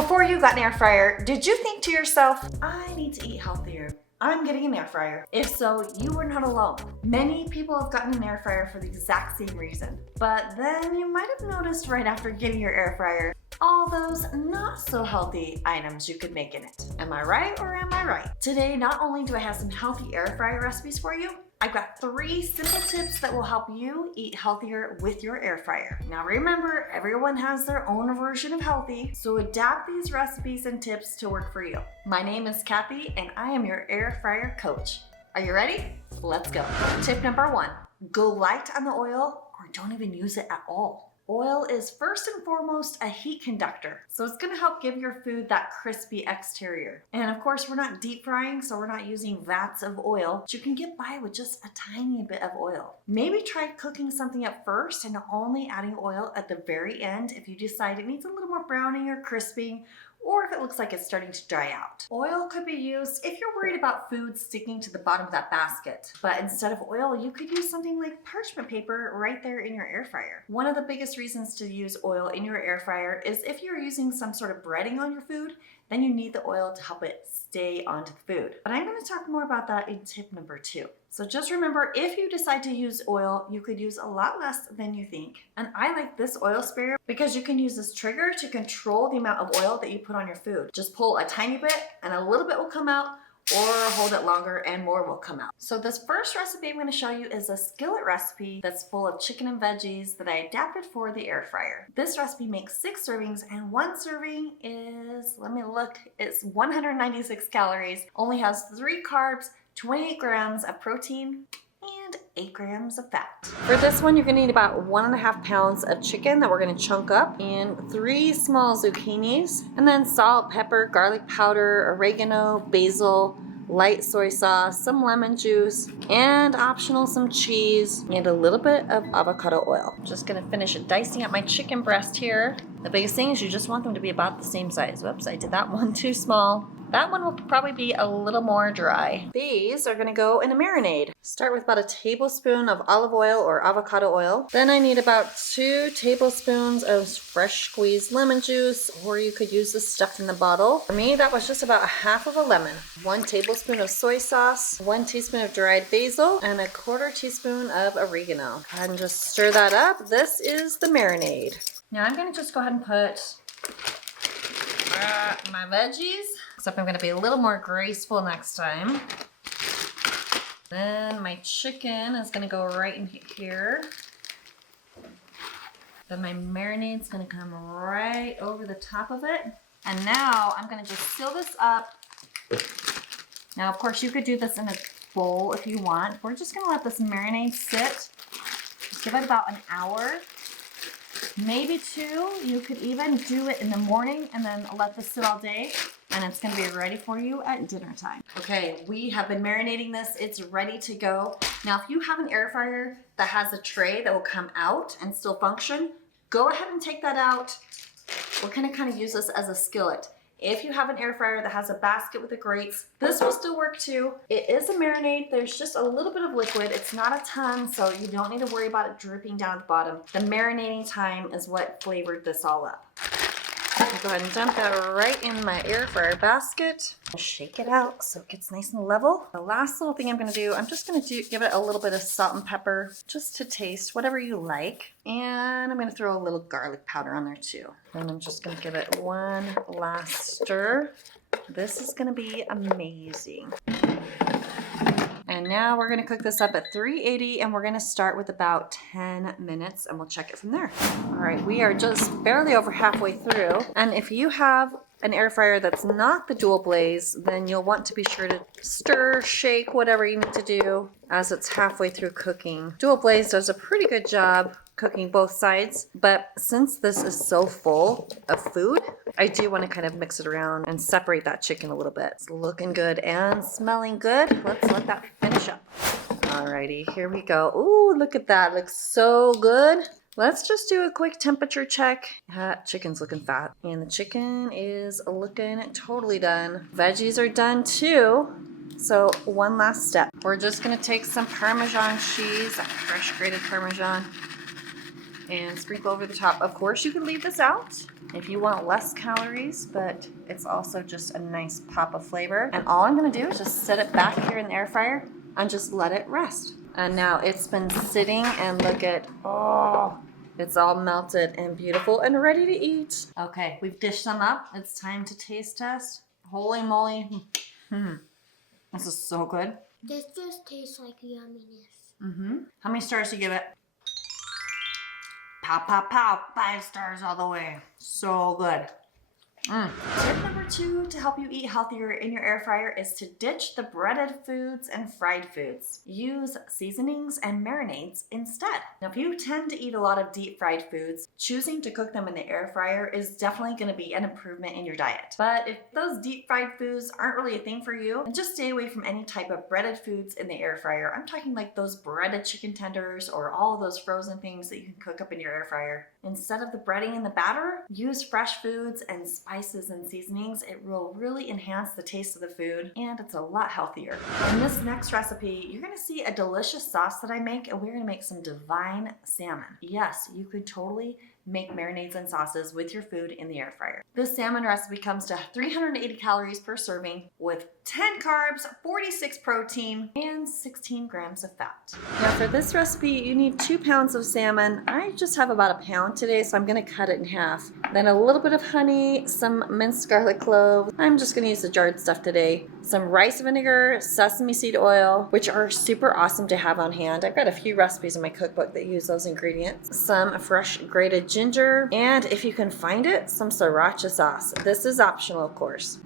Before you got an air fryer, did you think to yourself, I need to eat healthier? I'm getting an air fryer. If so, you were not alone. Many people have gotten an air fryer for the exact same reason. But then you might have noticed right after getting your air fryer, all those not so healthy items you could make in it. Am I right or am I right? Today, not only do I have some healthy air fryer recipes for you, I've got 3 simple tips that will help you eat healthier with your air fryer. Now remember, everyone has their own version of healthy, so adapt these recipes and tips to work for you. My name is Kathy and I am your air fryer coach. Are you ready? Let's go. Tip number 1, go light on the oil or don't even use it at all. Oil is first and foremost a heat conductor, so it's gonna help give your food that crispy exterior. And of course, we're not deep frying, so we're not using vats of oil, but you can get by with just a tiny bit of oil. Maybe try cooking something up first and only adding oil at the very end if you decide it needs a little more browning or crisping, or if it looks like it's starting to dry out. Oil could be used if you're worried about food sticking to the bottom of that basket. But instead of oil, you could use something like parchment paper right there in your air fryer. One of the biggest reasons to use oil in your air fryer is if you're using some sort of breading on your food, then you need the oil to help it stay onto the food. But I'm gonna talk more about that in tip number 2. So just remember, if you decide to use oil, you could use a lot less than you think. And I like this oil sprayer because you can use this trigger to control the amount of oil that you put on your food. Just pull a tiny bit and a little bit will come out, or hold it longer and more will come out. So this first recipe I'm gonna show you is a skillet recipe that's full of chicken and veggies that I adapted for the air fryer. This recipe makes 6 servings and 1 serving is, let me look, it's 196 calories, only has 3 carbs, 28 grams of protein, and 8 grams of fat. For this one, you're gonna need about 1.5 pounds of chicken that we're gonna chunk up, and 3 small zucchinis, and then salt, pepper, garlic powder, oregano, basil, light soy sauce, some lemon juice, and optional some cheese, and a little bit of avocado oil. Just gonna finish dicing up my chicken breast here. The biggest thing is you just want them to be about the same size. Whoops, I did that one too small. That one will probably be a little more dry. These are gonna go in a marinade. Start with about a tablespoon of olive oil or avocado oil. Then I need about 2 tablespoons of fresh squeezed lemon juice, or you could use the stuff in the bottle. For me, that was just about 1/2 of a lemon. 1 tablespoon of soy sauce, 1 teaspoon of dried basil, and 1/4 teaspoon of oregano. Go ahead and just stir that up. This is the marinade. Now I'm gonna just go ahead and put my veggies, except I'm gonna be a little more graceful next time. Then my chicken is gonna go right in here. Then my marinade's gonna come right over the top of it. And now I'm gonna just seal this up. Now, of course, you could do this in a bowl if you want. We're just gonna let this marinade sit. Give it about an hour. Maybe 2. You could even do it in the morning and then let this sit all day, and it's gonna be ready for you at dinner time. Okay, we have been marinating this. It's ready to go. Now, if you have an air fryer that has a tray that will come out and still function, go ahead and take that out. We're gonna kind of use this as a skillet. If you have an air fryer that has a basket with the grates, this will still work too. It is a marinade. There's just a little bit of liquid. It's not a ton, so you don't need to worry about it dripping down at the bottom. The marinating time is what flavored this all up. Go ahead and dump that right in my air fryer basket. Shake it out so it gets nice and level. The last little thing I'm gonna do, I'm just gonna give it a little bit of salt and pepper just to taste, whatever you like. And I'm gonna throw a little garlic powder on there too. And I'm just gonna give it one last stir. This is gonna be amazing. And now we're gonna cook this up at 380 and we're gonna start with about 10 minutes and we'll check it from there. All right, we are just barely over halfway through. And if you have an air fryer that's not the dual blaze, then you'll want to be sure to stir, shake, whatever you need to do as it's halfway through cooking. Dual blaze does a pretty good job cooking both sides, but since this is so full of food, I do want to kind of mix it around and separate that chicken a little bit. It's looking good and smelling good. Let's let that finish up. Alrighty, here we go. Ooh, look at that. Looks so good. Let's just do a quick temperature check. Chicken's looking fat. And the chicken is looking totally done. Veggies are done too. So one last step. We're just gonna take some Parmesan cheese, that fresh grated Parmesan, and sprinkle over the top. Of course, you can leave this out if you want less calories, but it's also just a nice pop of flavor. And all I'm gonna do is just set it back here in the air fryer and just let it rest. And now it's been sitting, and look at, oh, it's all melted and beautiful and ready to eat. Okay, we've dished them up. It's time to taste test. Holy moly. This is so good. This just tastes like yumminess. How many stars do you give it? Pow, pow, pow. 5 stars all the way. So good. Tip number 2 to help you eat healthier in your air fryer is to ditch the breaded foods and fried foods. Use seasonings and marinades instead. Now, if you tend to eat a lot of deep fried foods, choosing to cook them in the air fryer is definitely going to be an improvement in your diet. But if those deep fried foods aren't really a thing for you, then just stay away from any type of breaded foods in the air fryer. I'm talking like those breaded chicken tenders or all of those frozen things that you can cook up in your air fryer. Instead of the breading and the batter, use fresh foods and spices and seasonings. It will really enhance the taste of the food, and it's a lot healthier. In this next recipe, you're gonna see a delicious sauce that I make, and we're gonna make some divine salmon. Yes, you could totally make marinades and sauces with your food in the air fryer. This salmon recipe comes to 380 calories per serving with 10 carbs, 46 protein, and 16 grams of fat. Now for this recipe, you need 2 pounds of salmon. I just have about 1 pound today, so I'm gonna cut it in half. Then a little bit of honey, some minced garlic cloves. I'm just gonna use the jarred stuff today. Some rice vinegar, sesame seed oil, which are super awesome to have on hand. I've got a few recipes in my cookbook that use those ingredients. Some fresh grated ginger, and if you can find it, some sriracha sauce. This is optional, of course.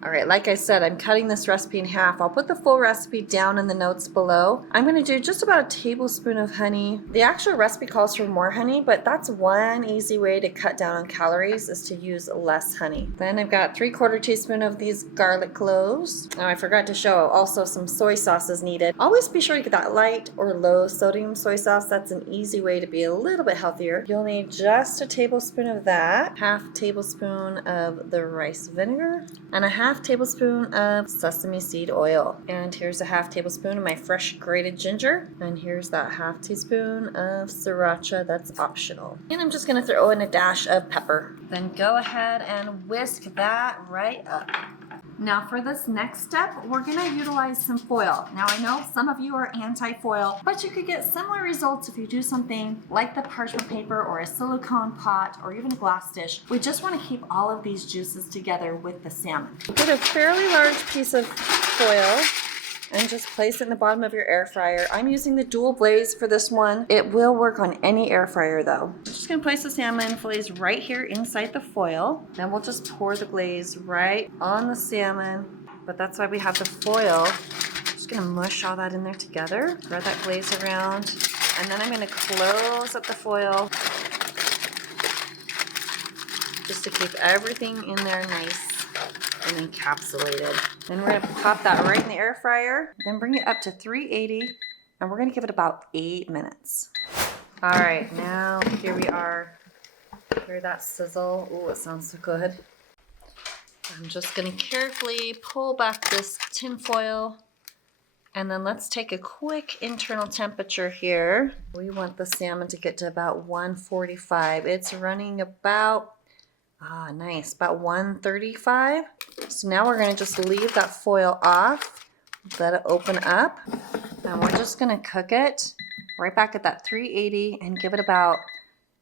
All right, like I said, I'm cutting this recipe in half. I'll put the full recipe down in the notes below. I'm gonna do just about a tablespoon of honey. The actual recipe calls for more honey, but that's one easy way to cut down on calories is to use less honey. Then I've got 3/4 teaspoon of these garlic cloves. Now I forgot to show also some soy sauce is needed. Always be sure to get that light or low sodium soy sauce. That's an easy way to be a little bit healthier. You'll need just a tablespoon of that, 1/2 tablespoon of the rice vinegar, and a 1/2 tablespoon of sesame seed oil. And here's a 1/2 tablespoon of my fresh grated ginger. And here's that 1/2 teaspoon of sriracha that's optional. And I'm just gonna throw in a dash of pepper. Then go ahead and whisk that right up. Now for this next step, we're gonna utilize some foil. Now I know some of you are anti-foil, but you could get similar results if you do something like the parchment paper or a silicone pot or even a glass dish. We just wanna keep all of these juices together with the salmon. Get a fairly large piece of foil and just place it in the bottom of your air fryer. I'm using the dual blaze for this one. It will work on any air fryer though. I'm just gonna place the salmon fillets right here inside the foil. Then we'll just pour the glaze right on the salmon. But that's why we have the foil. Just gonna mush all that in there together. Spread that glaze around. And then I'm gonna close up the foil just to keep everything in there nice and encapsulated. Then we're gonna pop that right in the air fryer, then bring it up to 380, and we're gonna give it about 8 minutes. All right, now here we are. Hear that sizzle? Oh, it sounds so good. I'm just gonna carefully pull back this tin foil, and then let's take a quick internal temperature here. We want the salmon to get to about 145. It's running about nice, about 135. So now we're gonna just leave that foil off, let it open up, and we're just gonna cook it right back at that 380 and give it about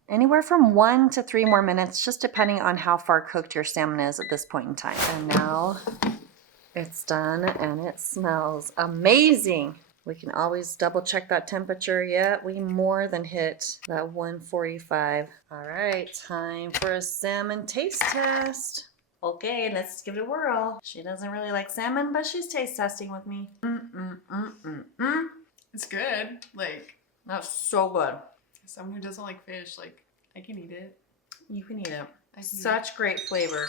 anywhere from 1 to 3 more minutes, just depending on how far cooked your salmon is at this point in time. And now it's done and it smells amazing. We can always double check that temperature. Yeah, we more than hit that 145. All right, time for a salmon taste test. Okay, let's give it a whirl. She doesn't really like salmon, but she's taste testing with me. It's good. Like, That's so good. someone who doesn't like fish, like, I can eat it. You can eat it. I can Such great flavor.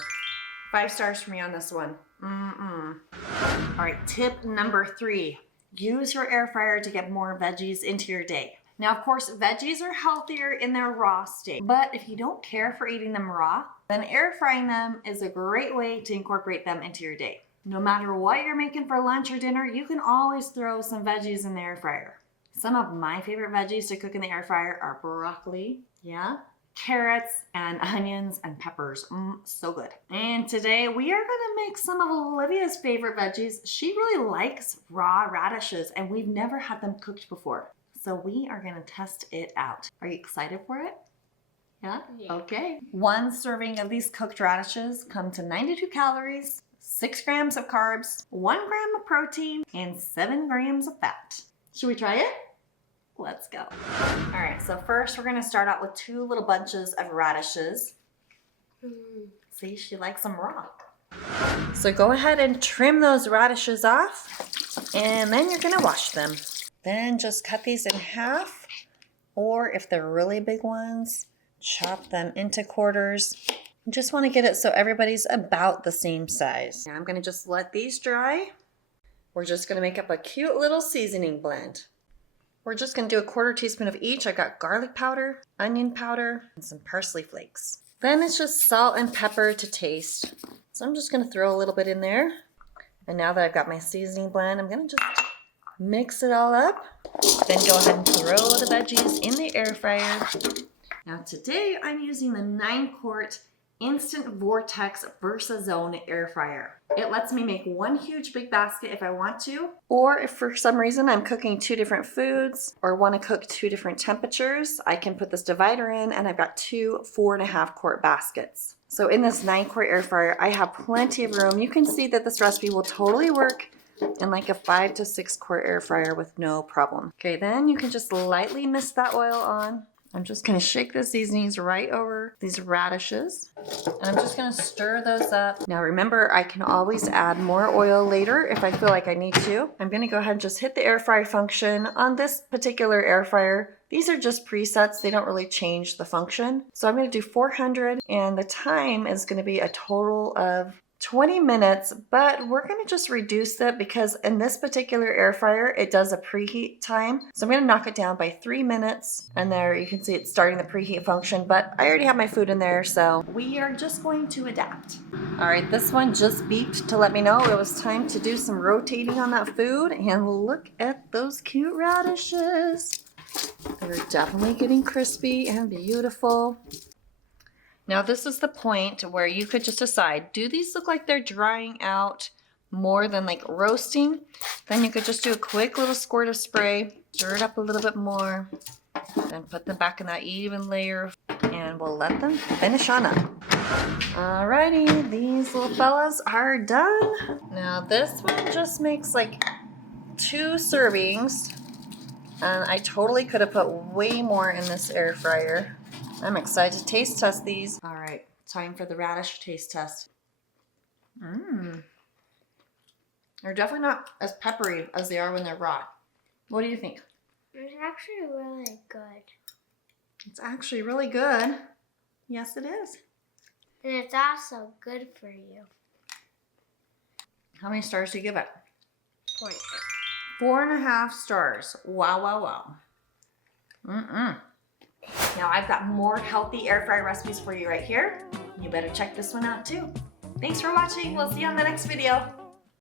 5 stars for me on this one. All right, tip number 3. Use your air fryer to get more veggies into your day. Now, of course, veggies are healthier in their raw state, but if you don't care for eating them raw, then air frying them is a great way to incorporate them into your day. No matter what you're making for lunch or dinner, you can always throw some veggies in the air fryer. Some of my favorite veggies to cook in the air fryer are broccoli, yeah, carrots and onions and peppers. So good. And today we are gonna make some of Olivia's favorite veggies. She really likes raw radishes and we've never had them cooked before. So we are gonna test it out. Are you excited for it? Yeah? Okay. 1 serving of these cooked radishes come to 92 calories, 6 grams of carbs, 1 gram of protein, and 7 grams of fat. Should we try it? Let's go. All right, so first we're gonna start out with 2 little bunches of radishes. See, she likes them raw. So go ahead and trim those radishes off, and then you're gonna wash them. Then just cut these in half, or if they're really big ones, chop them into quarters. You just want to get it so everybody's about the same size. Now I'm going to just let these dry. We're just going to make up a cute little seasoning blend. We're just going to do a 1/4 teaspoon of each. I got garlic powder, onion powder, and some parsley flakes. Then it's just salt and pepper to taste. So I'm just going to throw a little bit in there. And now that I've got my seasoning blend, I'm going to just mix it all up. Then go ahead and throw the veggies in the air fryer. Now today I'm using the 9-quart Instant Vortex VersaZone air fryer. It lets me make 1 huge big basket if I want to, or if for some reason I'm cooking 2 different foods or want to cook 2 different temperatures, I can put this divider in and I've got 2 4.5-quart baskets. So in this 9-quart air fryer, I have plenty of room. You can see that this recipe will totally work in like a 5 to 6-quart air fryer with no problem. Okay, then you can just lightly mist that oil on. I'm just going to shake the seasonings right over these radishes. And I'm just going to stir those up. Now remember, I can always add more oil later if I feel like I need to. I'm going to go ahead and just hit the air fry function. On this particular air fryer, these are just presets. They don't really change the function. So I'm going to do 400 and the time is going to be a total of 20 minutes, but we're going to just reduce that because in this particular air fryer, it does a preheat time. So I'm going to knock it down by 3 minutes. And there you can see it's starting the preheat function, but I already have my food in there, so we are just going to adapt. All right, this one just beeped to let me know it was time to do some rotating on that food. And look at those cute radishes. They're definitely getting crispy and beautiful. Now this is the point where you could just decide, do these look like they're drying out more than like roasting? Then you could just do a quick little squirt of spray, stir it up a little bit more, then put them back in that even layer and we'll let them finish on up. Alrighty, these little fellas are done. Now this one just makes like 2 servings and I totally could have put way more in this air fryer. I'm excited to taste test these. All right, time for the radish taste test. They're definitely not as peppery as they are when they're raw. What do you think? It's actually really good. It's actually really good. Yes, it is. And it's also good for you. How many stars do you give it? 4. 4.5 stars. Wow, wow, wow. Now I've got more healthy air fryer recipes for you right here. You better check this one out too. Thanks for watching. We'll see you on the next video.